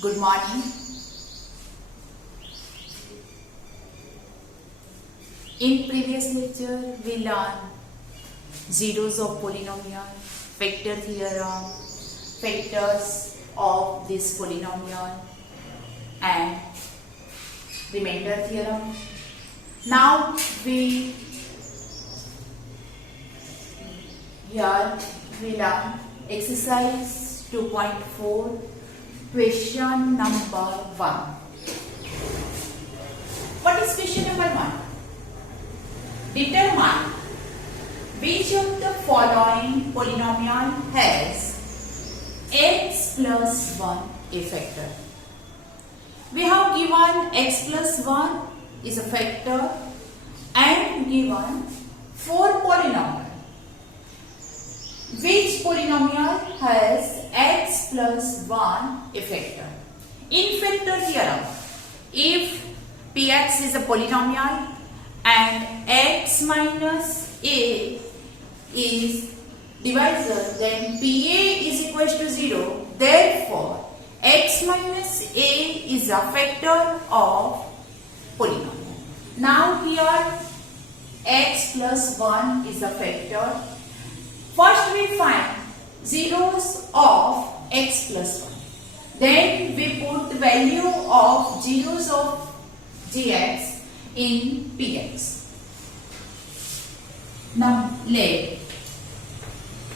Good morning. In previous lecture, we learned zeros of polynomial, factor theorem, factors of this polynomial, and remainder theorem. Now we learn exercise 2.4, question number 1. What is question number 1? Determine which of the following polynomial has x plus 1 a factor. We have given x plus 1 is a factor and given 4 polynomial. Which polynomial has x plus 1 a factor? In factor theorem, if px is a polynomial and x minus a is divisor, then pa is equal to 0. Therefore, x minus a is a factor of polynomial. Now here x plus 1 is a factor. First we find zeros of x plus 1. Then we put the value of zeros of gx in px. Now let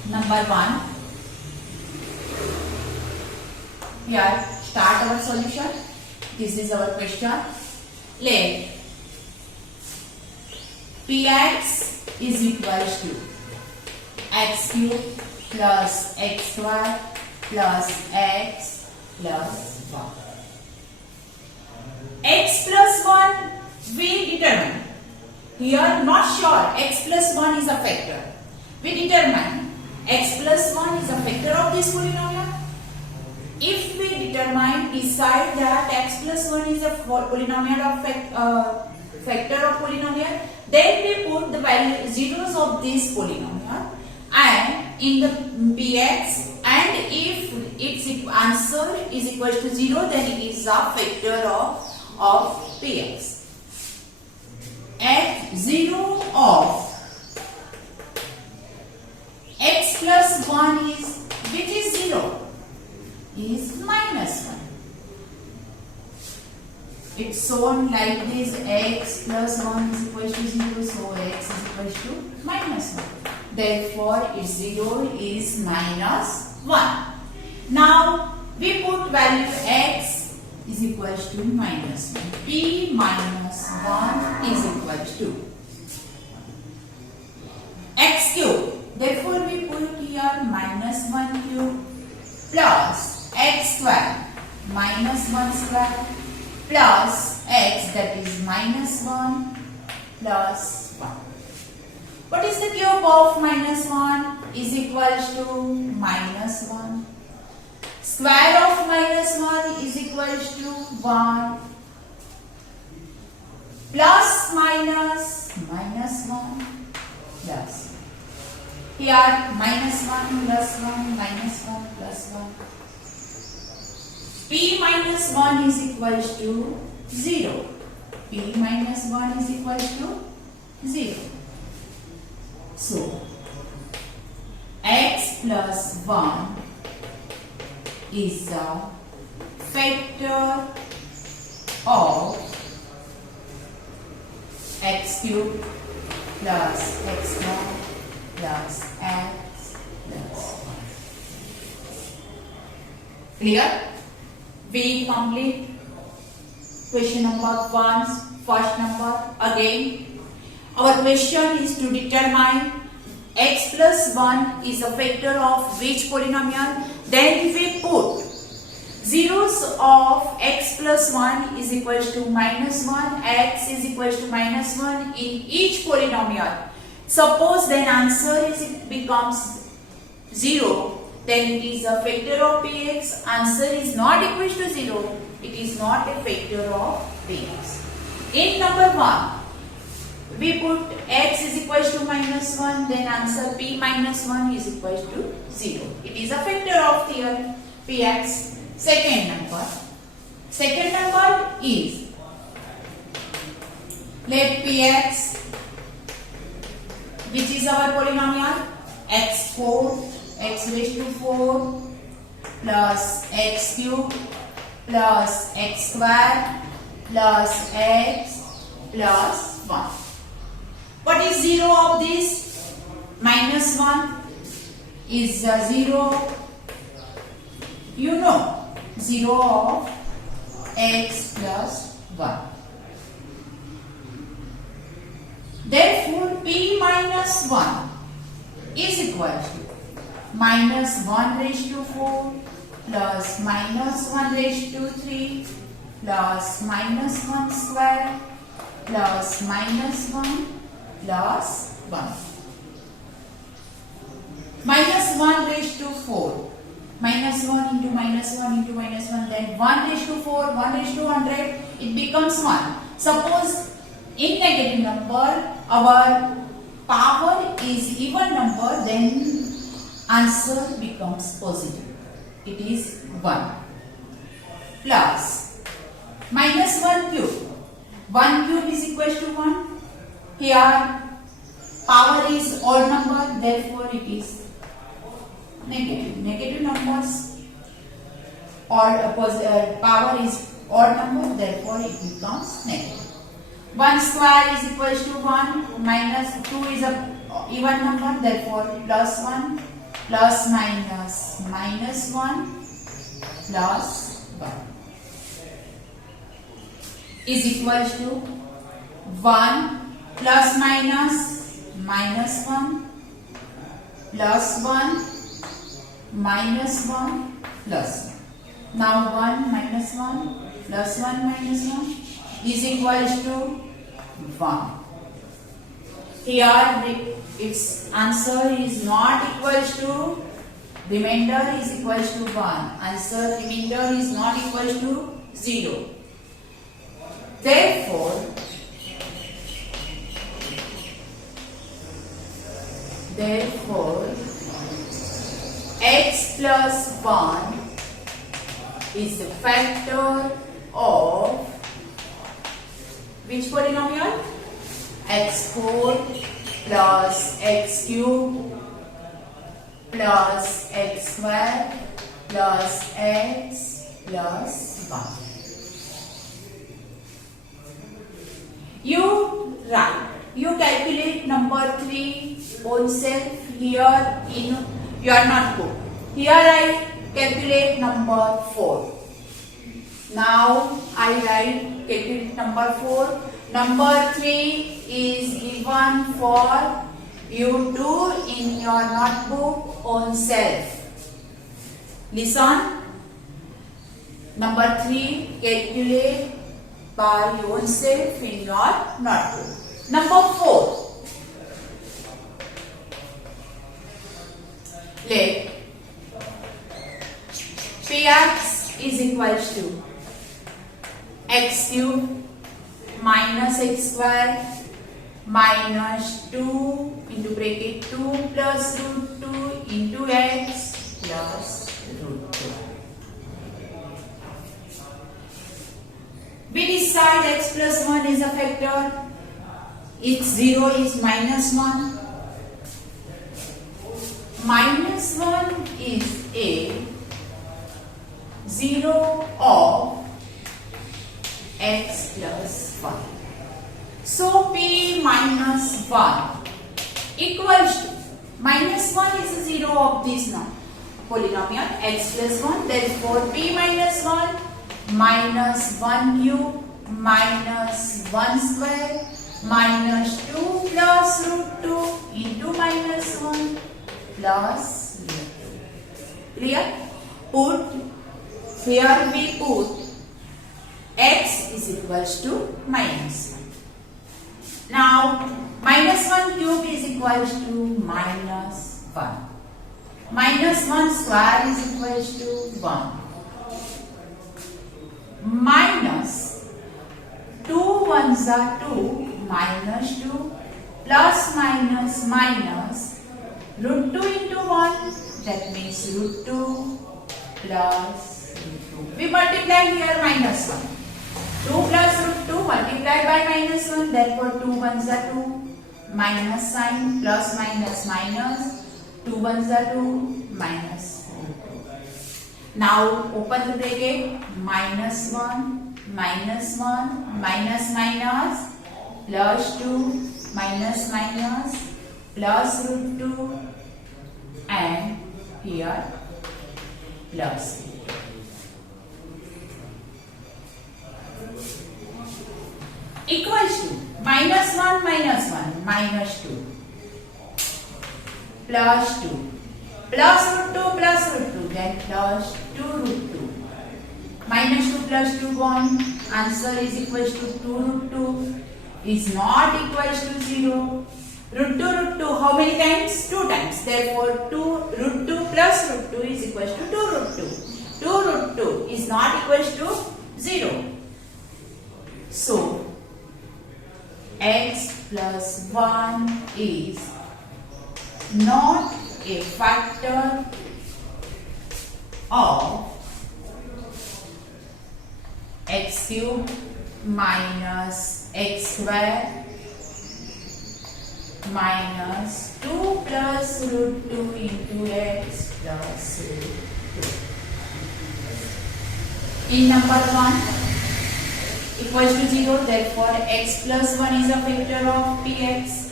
number 1. Here start our solution. This is our question. Let px is equal to x cube plus x square plus x plus 1. X plus 1 we determine. Here not sure x plus 1 is a factor. We determine x plus 1 is a factor of this polynomial. If we decide that x plus 1 is a polynomial of factor of polynomial, then we put the value zeros of this polynomial and in the px, and if its answer is equal to 0, then it is a factor of px. At 0 of x plus 1 is, which is 0, is minus 1. It's shown like this: x plus 1 is equal to 0, so x is equal to minus 1. Therefore, its 0 is minus 1. Now, we put value x is equal to minus 1. P minus 1 is equal to x cube. Therefore, we put here minus 1 cube plus x square minus 1 square plus x, that is minus 1 plus 1. What is the cube of minus 1? Is equal to minus 1. Square of minus 1 is equal to 1. Plus minus 1 plus. Here minus 1 plus 1 minus 1 plus 1. P minus 1 is equal to 0. P minus 1 is equal to 0. So, x plus 1 is a factor of x cube plus x square plus x plus 1. Clear? We complete question number 1, first number. Again, our question is to determine x plus 1 is a factor of which polynomial. Then we put zeros of x plus 1 is equal to minus 1, x is equal to minus 1 in each polynomial. Suppose then answer becomes 0, then it is a factor of px. Answer is not equal to 0, it is not a factor of px. In number 1, we put x is equal to minus 1, then answer p minus 1 is equal to 0. It is a factor of theorem px. Second number, Second number is, let px, which is our polynomial, x4, x raised to 4 plus x cube plus x square plus x plus 1. What is 0 of this? Minus 1 is 0. You know, 0 of x plus 1. Therefore, p minus 1 is equal to minus 1 raised to 4 plus minus 1 raised to 3 plus minus 1 square plus minus 1 plus 1. Minus 1 raised to 4. Minus 1 into minus 1 into minus 1, then 1 raised to 4, 1 raised to 100, it becomes 1. Suppose in negative number our power is even number, then answer becomes positive. It is 1 plus minus 1 cube. 1 cube is equal to 1. Here power is odd number, therefore it is negative. Negative numbers or power is odd number, therefore it becomes negative. 1 square is equal to 1, minus 2 is a even number, therefore plus 1 plus minus minus 1 plus 1 is equal to 1 plus minus minus 1 plus 1 minus 1 plus 1. Now 1 minus 1 plus 1 minus 1 is equal to 1. Here its answer is not equal to, remainder is equal to 1. Answer remainder is not equal to 0. Therefore, x plus 1 is the factor of which polynomial? x4 plus x cube plus x square plus x plus 1. You calculate number 3 own self here in your notebook. Here I calculate number 4. Now I calculate number 4. Number 3 is given for you do in your notebook own self. Listen. Number 3 calculate by yourself in your notebook. Number 4. Let Px is equal to x cube minus x square minus 2 into bracket 2 plus root 2 into x plus root 2. We decide x plus 1 is a factor. Its 0 is minus 1. Minus 1 is a 0 of x plus 1. So p minus 1 equals to, minus 1 is a 0 of this polynomial x plus 1. Therefore p minus 1 minus 1 cube minus 1 square minus 2 plus root 2 into minus 1 plus root 2. Clear? Here we put x is equals to minus 1. Now minus 1 cube is equals to minus 1. Minus 1 square is equals to 1. Minus 2 ones are 2 minus 2 plus minus minus root 2 into 1, that means root 2 plus We multiply here minus 1. 2 plus root 2 multiplied by minus 1. Therefore 2 ones are 2. Minus sign, plus minus minus. 2 ones are 2. Minus. Now open the bracket. Minus 1. Minus 1. Minus minus. Plus 2. Minus minus. Plus root 2. And here plus. Equals to minus 1 minus 1 minus 2 plus 2 plus root 2 plus root 2 then plus 2 root 2 minus 2 plus 2 gone. Answer is equals to 2 root 2 is not equals to 0. Root 2 how many times? 2 times. Therefore 2 root 2 plus root 2 is equals to 2 root 2. 2 root 2 is not equals to 0. So x plus 1 is not a factor of x cube minus x square minus 2 plus root 2 into x plus root 2. In number 1 equals to 0, therefore x plus 1 is a factor of px.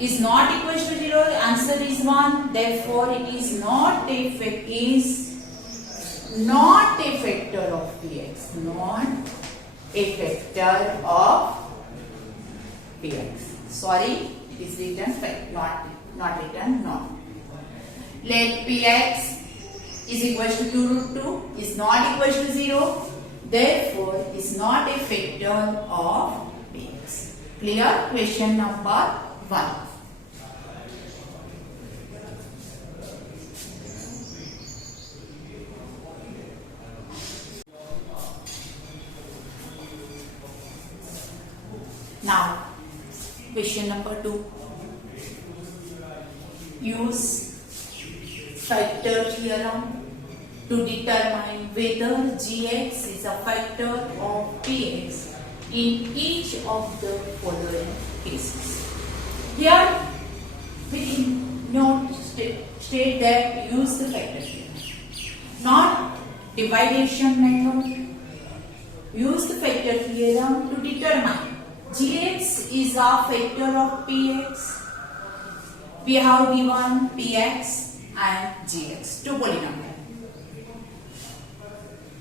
Is not equals to 0, answer is 1, therefore it is not a factor of px, not a factor of px. Sorry, it is written fact, not written not. Let px is equals to 2 root 2 is not equals to 0. Therefore, is not a factor of px. Clear? Question number 1. Now, question number 2. Use factor theorem to determine whether gx is a factor of px in each of the following cases. Here we did not state that use the factor theorem, not division method. Use the factor theorem to determine gx is a factor of px. We have given px and gx, two polynomials.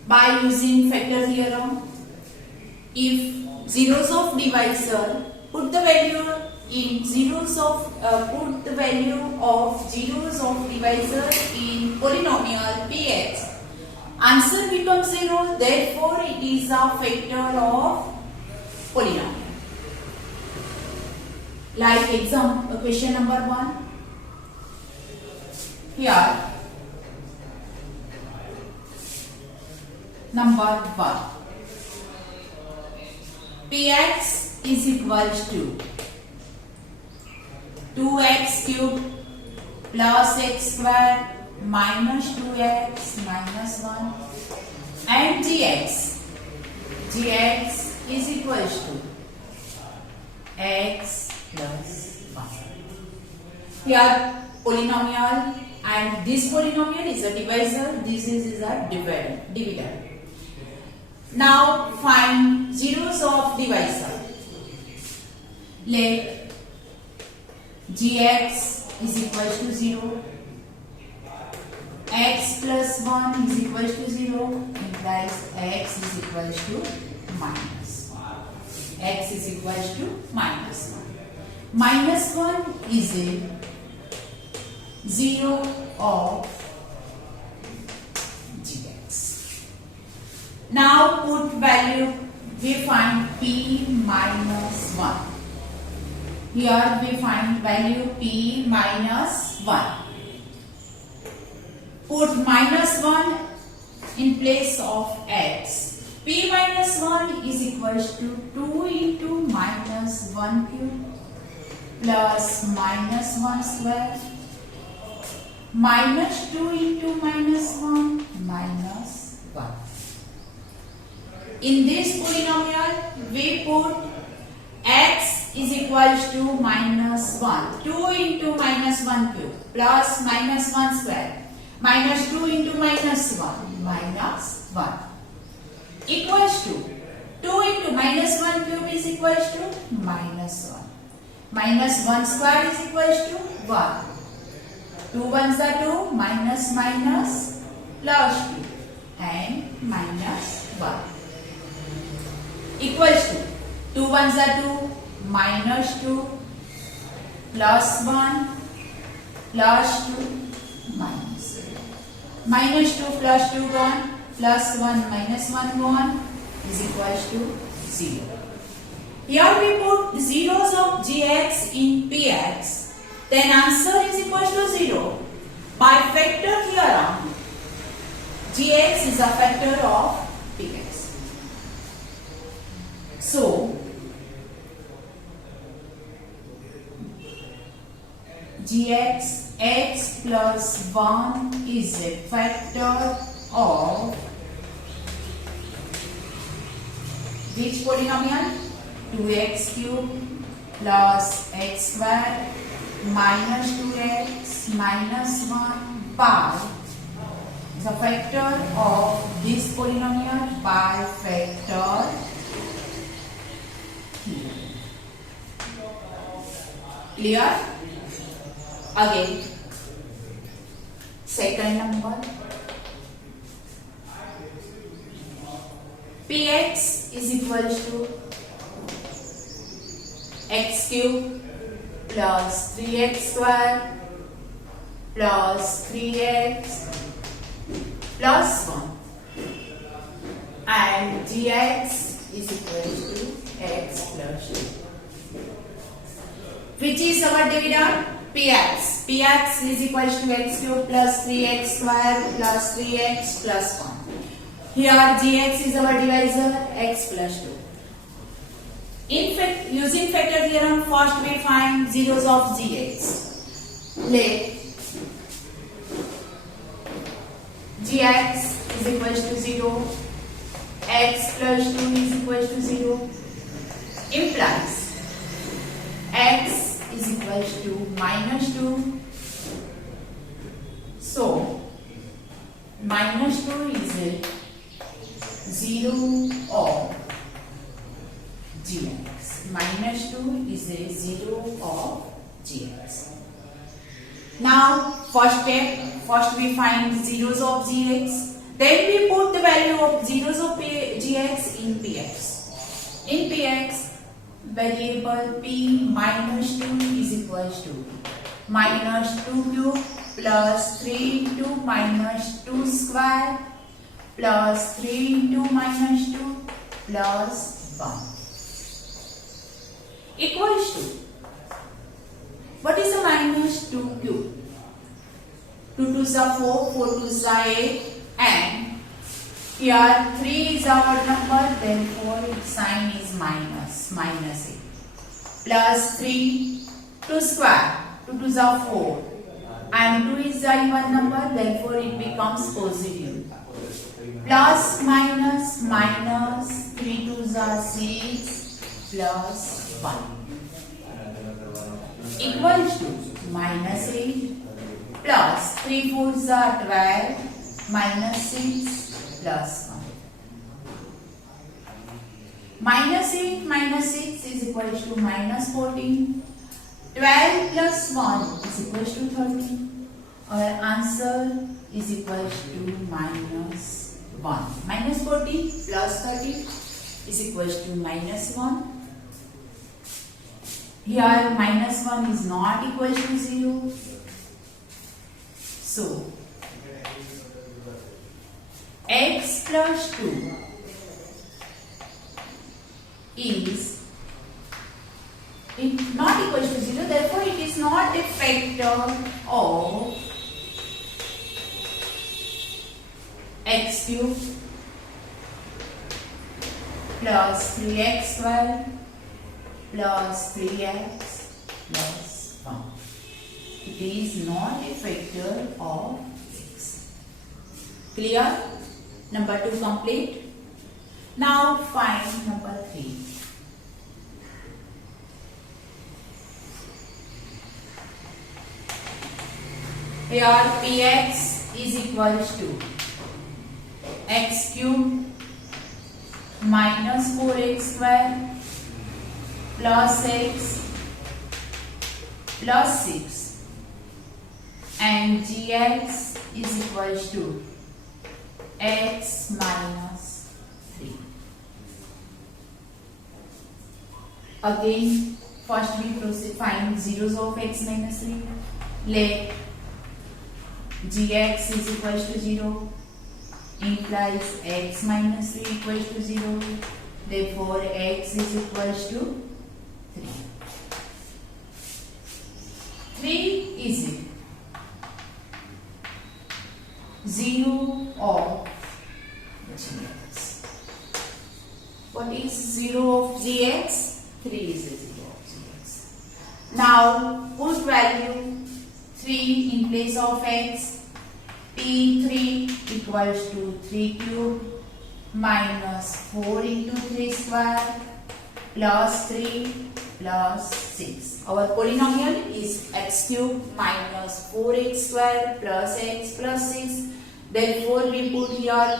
By using factor theorem, if zeros of divisor, put the value in zeros of put the value of zeros of divisor in polynomial px, answer becomes 0. Therefore, it is a factor of polynomial. Like example, question number 1. Here. Number 1. Px is equals to 2x cubed plus x squared minus 2x minus 1 and gx. Gx is equals to x plus 1. Here polynomial and this polynomial is a divisor, this is a divider. Now find zeros of divisor. Let gx is equal to 0, x plus 1 is equal to 0, implies x is equal to minus 1. X is equal to minus 1. Minus 1 is a 0 of gx. Now put value, we find p minus 1. Here we find value p minus 1. Put minus 1 in place of x. P minus 1 is equals to 2 into minus 1 cube plus minus 1 square minus 2 into minus 1 minus 1. In this polynomial, we put x is equals to minus 1. 2 into minus 1 cube plus minus 1 square minus 2 into minus 1 minus 1 equals to 2 into minus 1 cube is equals to minus 1. Minus 1 square is equals to 1. 2 ones are 2, minus minus plus 2 and minus 1 equals to 2 ones are 2, minus 2 plus 1 plus 2 minus 2. Minus 2 plus 2 gone, plus 1 minus 1 gone is equals to 0. Here we put the zeros of gx in px, then answer is equals to 0. By factor theorem, gx is a factor of px. So, gx x plus 1 is a factor of which polynomial? 2x cube plus x square minus 2x minus 1 by the factor of this polynomial by factor clear? Again, second number, px is equals to x cube plus 3x square plus 3x plus 1 and gx is equals to x plus 2. Which is our dividend? Px. Px is equals to x cube plus 3x square plus 3x plus 1. Here gx is our divisor, x plus 2. In fact, using factor theorem, first we find zeros of gx. Let gx is equals to 0, x plus 2 is equals to 0, implies x is equals to minus 2. So, minus 2 is a 0 of gx. Minus 2 is a 0 of gx. Now, first step, first we find zeros of gx. Then we put the value of zeros of gx in px. In px, variable p minus 2 is equals to minus 2 cube plus 3 into minus 2 square plus 3 into minus 2 plus 1 equals to, what is a minus 2 cube? 2 2s are 4, 4 2s are 8 and here 3 is our number, therefore its sign is minus, minus 8 plus 3, 2 square, 2 2s are 4 and 2 is a even number, therefore it becomes positive. Plus minus minus 3 2s are 6 plus 1 equals to minus 8 plus 3 4s are 12 minus 6 plus 1. Minus 8 minus 6 is equals to minus 14. 12 plus 1 is equals to 13. Our answer is equals to minus 1. Minus 14 plus 13 is equals to minus 1. Here minus 1 is not equal to 0. So, x plus 2 is not equal to 0, therefore it is not a factor of x cube plus 3x square plus 3x plus 1 it is not a factor of 6. Clear? Number 2 complete. Now find number 3. Here px is equals to x cube minus 4x square plus x plus 6 and gx is equals to x minus 3. Again, first we proceed find zeros of x minus 3. Let gx is equals to 0 implies x minus 3 equals to 0. Therefore, x is equals to 3. 3 is it? 0 of gx. What is 0 of gx? 3 is a 0 of gx. Now put value 3 in place of x. P3 equals to 3 cube minus 4 into 3 square plus 3 plus 6. Our polynomial is x cube minus 4x square plus x plus 6. Therefore, we put here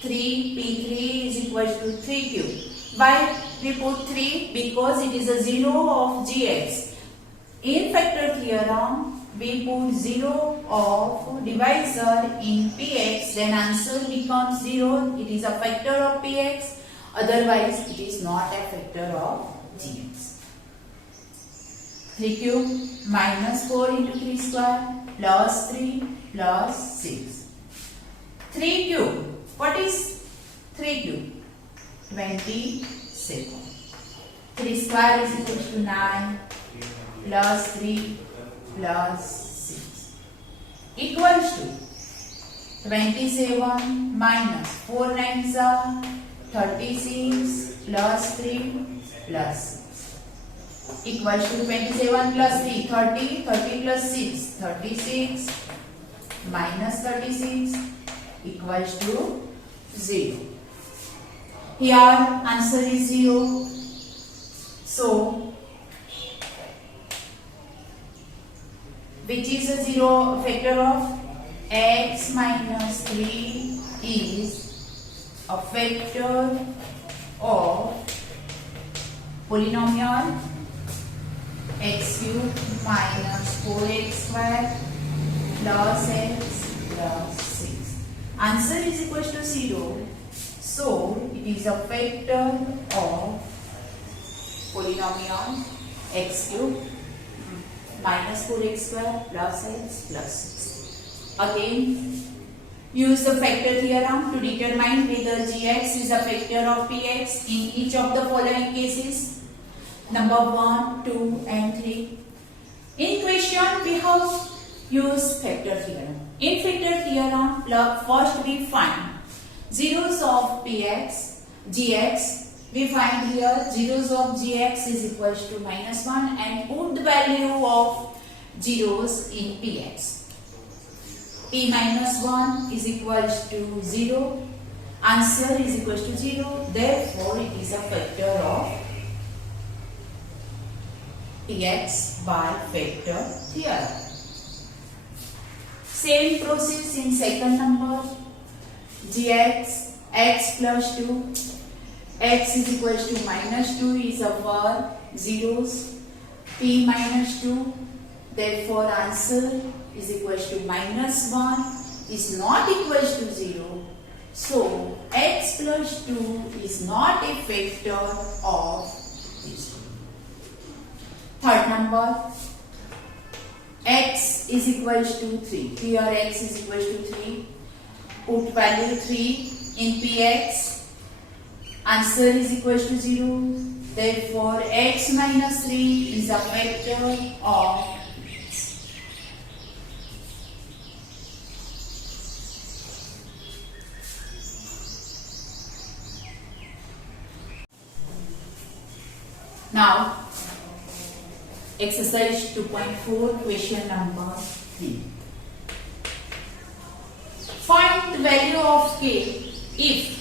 3, P3 is equals to 3 cube. Why we put 3? Because it is a 0 of gx. In factor theorem, we put 0 of divisor in px, then answer becomes 0. It is a factor of px. Otherwise, it is not a factor of gx. 3 cube minus 4 into 3 square plus 3 plus 6. 3 cube. What is 3 cube? 27. 3 square is equal to 9 plus 3 plus 6 equals to 27 minus 4 nines are 36 plus 3 plus 6 equals to 27 plus 3 30, 30 plus 6 36 minus 36 equals to 0. Here answer is 0. So which is a 0 factor of x minus 3 is a factor of polynomial x cube minus 4x square plus x plus 6. Answer is equal to 0. So it is a factor of polynomial x cube minus 4x square plus x plus 6. Again, use the factor theorem to determine whether gx is a factor of px in each of the following cases. Number 1, 2 and 3. In question, we have used factor theorem. In factor theorem, first we find zeros of px, gx. We find here zeros of gx is equals to minus 1 and put the value of zeros in px. P minus 1 is equals to 0. Answer is equals to 0. Therefore, it is a factor of px by factor theorem. Same process in second number. Gx, x plus 2. X is equals to minus 2 is our zeros. P minus 2. Therefore, answer is equals to minus 1 is not equals to 0. So, x plus 2 is not a factor of this. Third number, x is equals to 3. Here x is equals to 3. Put value 3 in px. Answer is equals to 0. Therefore, x minus 3 is a factor of x. Now, Exercise 2.4, question number 3. Find the value of k if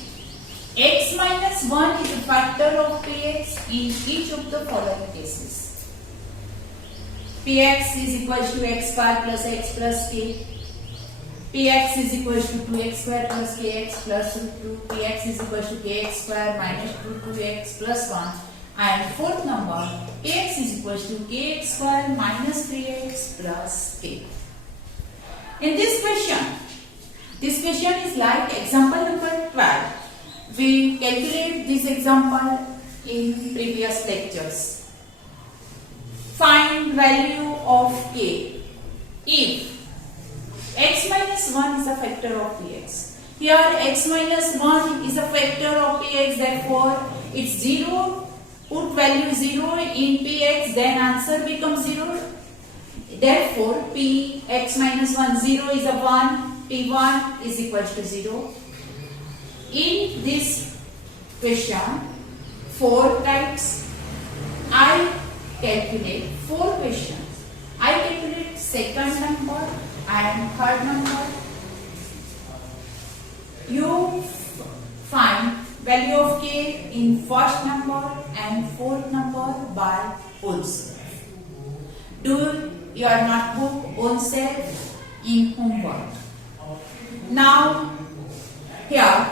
x minus 1 is a factor of px in each of the following cases. Px is equal to x square plus x plus k. Px is equal to 2x square plus kx plus root 2. Px is equal to kx square minus root 2x plus 1. And fourth number, Ax is equal to kx square minus 3x plus k. In this question is like example number 12. We calculate this example in previous lectures. Find value of k if x minus 1 is a factor of px. Here x minus 1 is a factor of px, therefore it's 0. Put value 0 in px, then answer becomes 0. Therefore, px minus 1, 0 is a 1, p1 is equal to 0. In this question, 4 types, I calculate 4 questions. I calculate second number and third number. You find value of k in first number and fourth number by own self. Do your notebook own self in homework. Now, here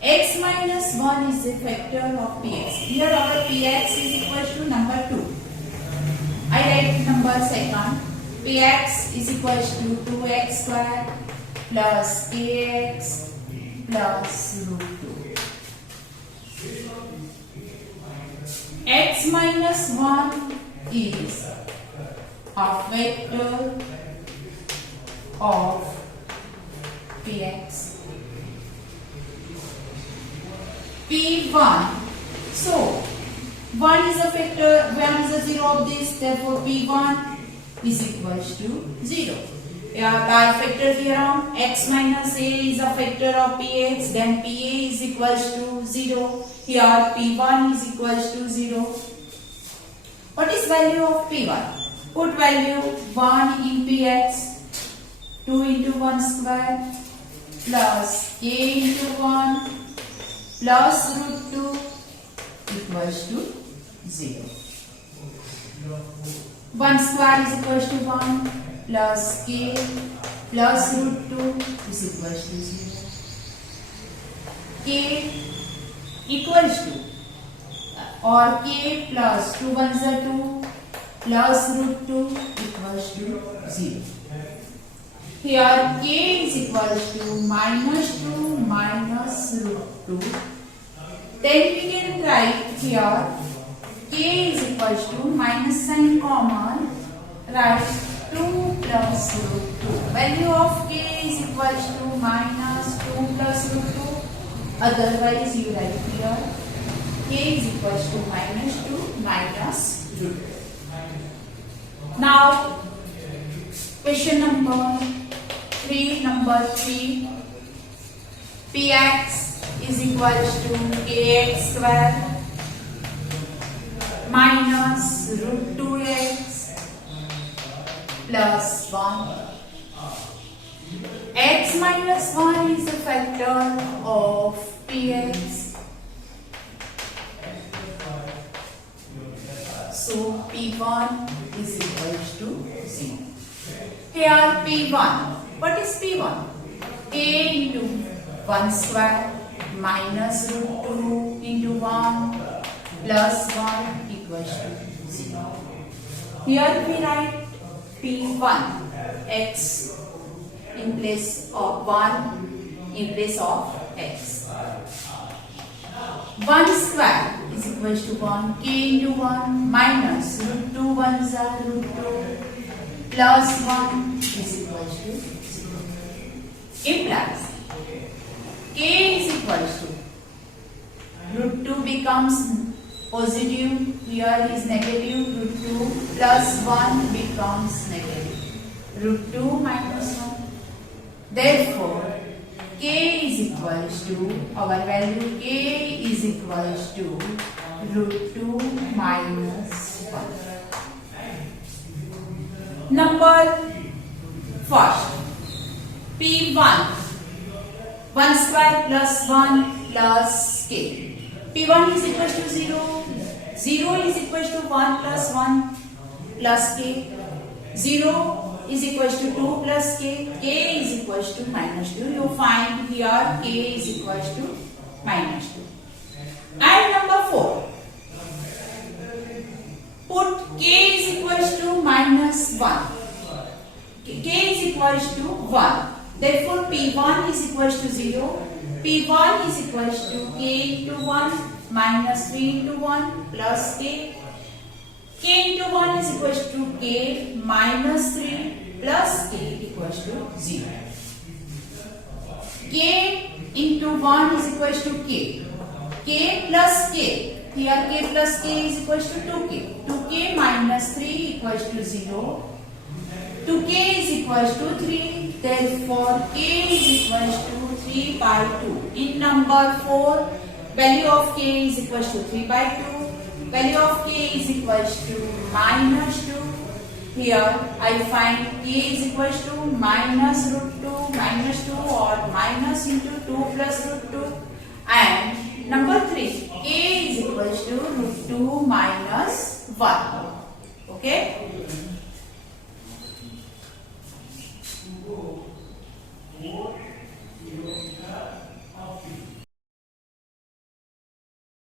x minus 1 is a factor of px. Here our px is equal to number 2. I write number second. Px is equal to 2x square plus kx plus root 2. X minus 1 is a vector of px. P1. So, 1 is a factor, 1 is a 0 of this, therefore P1 is equal to 0. By factor theorem, x minus a is a factor of px, then pa is equal to 0. Here p1 is equal to 0. What is value of p1? Put value 1 in px, 2 into 1 square plus k into 1 plus root 2 equals to 0. 1 square is equal to 1 plus k plus root 2 is equal to 0. K equals to or k plus 2 ones are 2 plus root 2 equals to 0. Here k is equal to minus 2 minus root 2. Then we can write here k is equal to minus sign common, write 2 plus root 2. Value of k is equal to minus 2 plus root 2. Otherwise you write here k is equal to minus 2 minus root 2. Now question number 3, px is equal to kx square minus root 2x plus 1. X minus 1 is a factor of px. So p1 is equal to 0. Here p1. What is p1? k into 1 square minus root 2 into 1 plus 1 equals to 0. Here we write p1 x in place of 1 in place of x. 1 square is equal to 1, k into 1 minus root 2 ones are root 2 plus 1 is equal to 0. Implies k is equal to root 2 becomes positive, here is negative, root 2 plus 1 becomes negative, root 2 minus 1. Therefore, k is equal to, our value k is equal to root 2 minus 1. Number first, P1, 1 square plus 1 plus k. P1 is equal to 0, 0 is equal to 1 plus 1 plus k, 0 is equal to 2 plus k is equal to minus 2. You find here k is equal to minus 2. And number 4, put k is equal to minus 1. K is equal to 1. Therefore, P1 is equal to 0. P1 is equal to k into 1 minus 3 into 1 plus k. K into 1 is equal to k minus 3 plus k equals to 0. K into 1 is equal to k. K plus k. Here k plus k is equal to 2k. 2k minus 3 equals to 0. 2k is equal to 3. Therefore, k is equal to 3 by 2. In number 4, value of k is equal to 3 by 2. Value of k is equal to minus 2. Here I find k is equal to minus root 2 or minus into 2 plus root 2. And number 3, k is equal to root 2 minus 1. Okay.